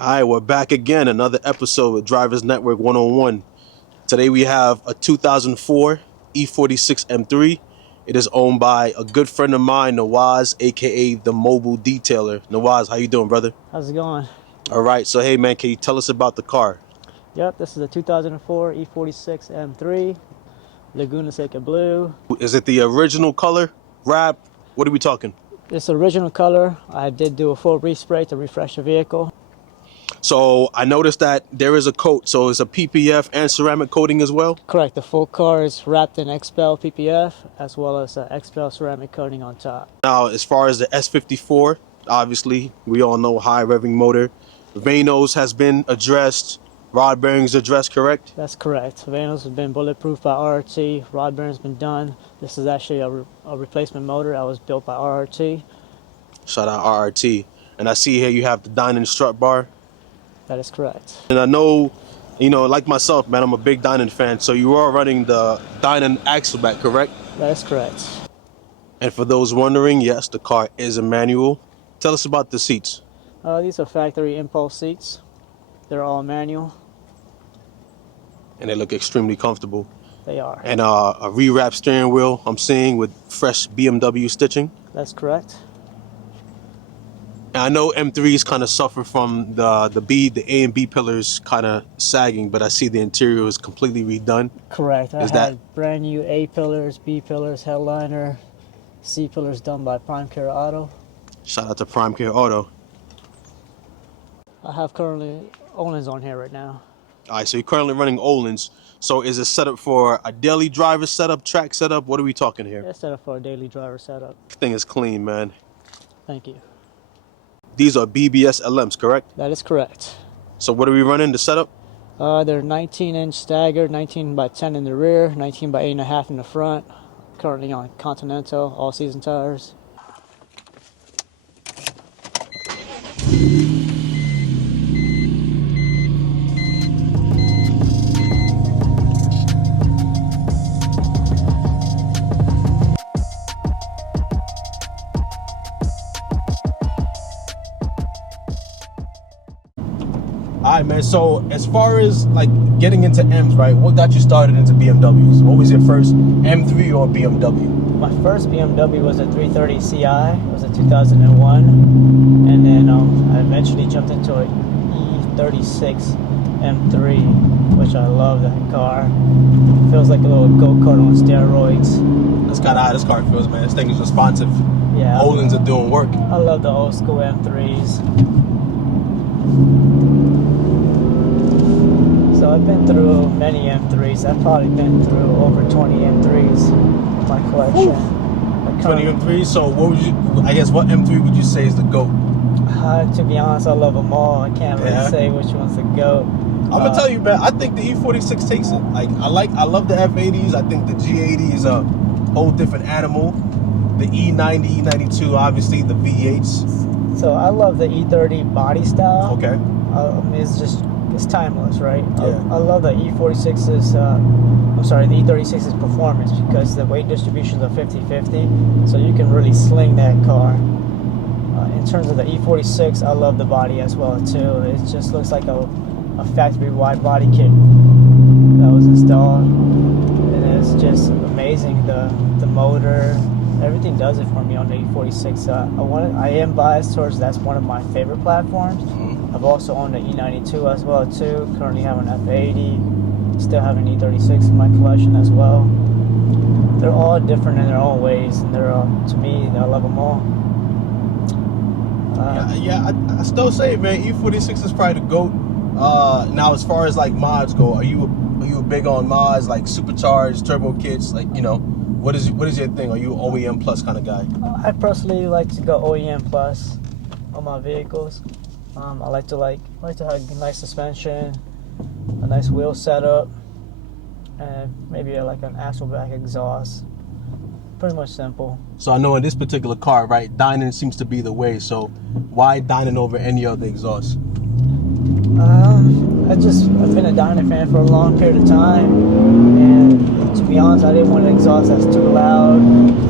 All right, we're back again. Another episode with Drivers Network 101. Today we have a 2004 E46 M3. It is owned by a good friend of mine, Nawaz, aka the Mobile Detailer. Nawaz, how you doing, brother? How's it going? All right, so hey man, can you tell us about the car? Yep, this is a 2004 E46 M3, Laguna Seca Blue. Is it the original color, wrap? What are we talking? It's original color. I did do a full respray to refresh the vehicle. So I noticed that there is a coat, so it's a PPF and ceramic coating as well? Correct, the full car is wrapped in XPEL PPF as well as XPEL ceramic coating on top. Now, as far as the S54, obviously, we all know high revving motor. Vanos has been addressed, rod bearings addressed, correct? That's correct. Vanos has been bulletproof by RRT, rod bearing's been done. This is actually a replacement motor that was built by RRT. Shout out RRT. And I see here you have the Dynon strut bar. That is correct. And I know, like myself, man, I'm a big Dynon fan, so you are running the Dynon axleback, correct? That is correct. And for those wondering, yes, the car is a manual. Tell us about the seats. These are factory impulse seats. They're all manual. And they look extremely comfortable. They are. And a re-wrap steering wheel, I'm seeing, with fresh BMW stitching. That's correct. And I know M3s kind of suffer from the A and B pillars kind of sagging, but I see the interior is completely redone. Correct. I Is had that brand new A pillars, B pillars, headliner, C pillars done by Prime Care Auto. Shout out to Prime Care Auto. I have currently Olin's on here right now. All right, so you're currently running Olin's. So is it set up for a daily driver setup, track setup? What are we talking here? It's set up for a daily driver setup. Thing is clean, man. Thank you. These are BBS LMs, correct? That is correct. So what are we running, the setup? They're 19-inch staggered, 19 by 10 in the rear, 19 by 8.5 in the front. Currently on Continental all-season tires. All right, man. So as far as like getting into M's, right? What got you started into BMWs? What was your first M3 or BMW? My first BMW was a 330 Ci. It was a 2001. And then I eventually jumped into a E46 M3, which I love that car. It feels like a little go-kart on steroids. That's kind of how this car feels, man. This thing is responsive. Yeah. Olin's are doing work. I love the old school M3s. So I've been through many M3s. I've probably been through over 20 M3s in my collection. 20 M3s. So what would you? I guess what M3 would you say is the GOAT? To be honest, I love them all. I can't really say which one's the GOAT. I'm gonna tell you, man. I think the E46 takes it. I love the F80s. I think the G80 is a whole different animal. The E90, E92, obviously the V8s. So I love the E30 body style. Okay. It's timeless, right? Yeah. I love the E46's. The E36's performance because the weight distribution is a 50-50, so you can really sling that car. In terms of the E46, I love the body as well too. It just looks like a factory-wide body kit that was installed, and it's just amazing. The motor, everything does it for me on the E46. I am biased towards that's one of my favorite platforms. Mm-hmm. I've also owned an E92 as well too. Currently have an F80. Still have an E36 in my collection as well. They're all different in their own ways, and they're to me, I love them all. I still say it, man. E46 is probably the GOAT. Now, as far as like mods go, are you big on mods like supercharged turbo kits? Like, what is your thing? Are you OEM plus kind of guy? I personally like to go OEM plus on my vehicles. I like to have a nice suspension, a nice wheel setup, and maybe like an axle-back exhaust. Pretty much simple. So I know in this particular car, right, Dynon seems to be the way. So why Dynon over any other exhaust? I've been a Dynon fan for a long period of time, and to be honest, I didn't want an exhaust that's too loud.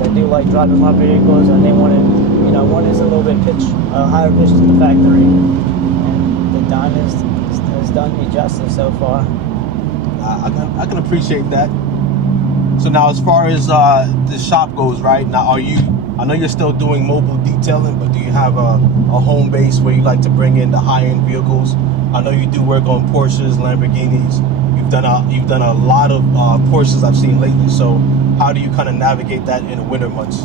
I do like driving my vehicles, and they wanted, one is a little bit higher pitch than the factory. And the Diamond has done me justice so far. I can appreciate that. So now, as far as the shop goes, right now, I know you're still doing mobile detailing, but do you have a home base where you like to bring in the high-end vehicles? I know you do work on Porsches, Lamborghinis. You've done a lot of Porsches I've seen lately. So how do you kind of navigate that in the winter months?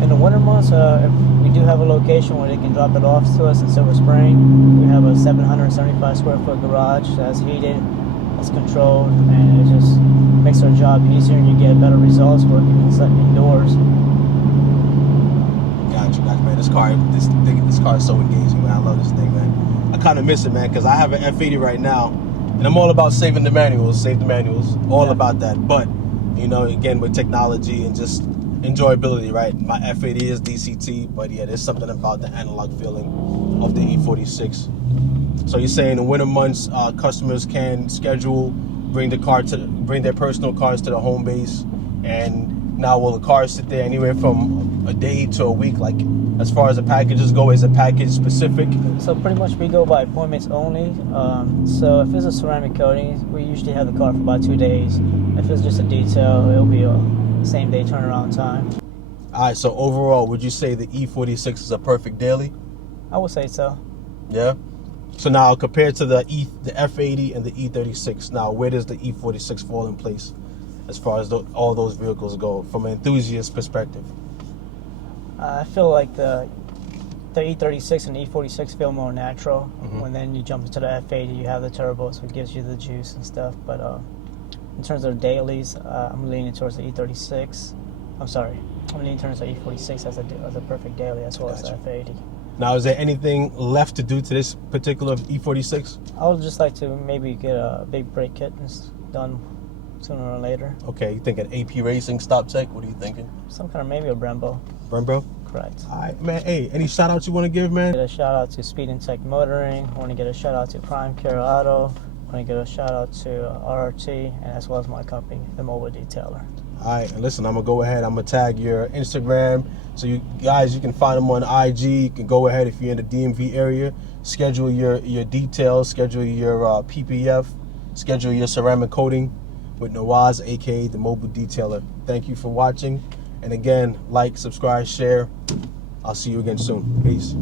In the winter months, if we do have a location where they can drop it off to us in Silver Spring. We have a 775 square foot garage that's heated, that's controlled, and it just makes our job easier, and you get better results working indoors. Gotcha, man. This car is so engaging, man. I love this thing, man. I kind of miss it, man, because I have an F80 right now, and I'm all about saving the manuals, all about that. But you know, again, with technology and just enjoyability, right? My F80 is DCT, but yeah, there's something about the analog feeling of the E46. So you're saying in winter months, customers can schedule, bring their personal cars to the home base, and now will the cars sit there anywhere from a day to a week? Like, as far as the packages go, is it package specific? So pretty much we go by appointments only. So if it's a ceramic coating, we usually have the car for about 2 days. If it's just a detail, it'll be a same day turnaround time. All right, so overall, would you say the E46 is a perfect daily? I would say so. Yeah. So now, compared to the F80 and the E36, now where does the E46 fall in place as far as all those vehicles go from an enthusiast perspective? I feel like the E36 and the E46 feel more natural. When then you jump into the F80, you have the turbo, so it gives you the juice and stuff. But in terms of dailies, I'm leaning towards the E36. I'm leaning towards the E46 as a perfect daily, as well as the F80. Now, is there anything left to do to this particular E46? I would just like to maybe get a big brake kit done sooner or later. Okay, you thinking AP Racing, Stop Tech? What are you thinking? Some kind of, maybe a Brembo. Brembo? Correct. All right, man. Hey, any shout outs you want to give, man? Get a shout out to Speed and Tech Motoring. I want to get a shout out to Prime Care Auto. I want to get a shout out to RRT, and as well as my company, the Mobile Detailer. All right, and listen, I'm gonna go ahead. I'm gonna tag your Instagram, so you guys, you can find them on IG. You can go ahead if you're in the DMV area, schedule your details, schedule your PPF, schedule your ceramic coating with Nawaz, aka the Mobile Detailer. Thank you for watching, and again, like, subscribe, share. I'll see you again soon. Peace.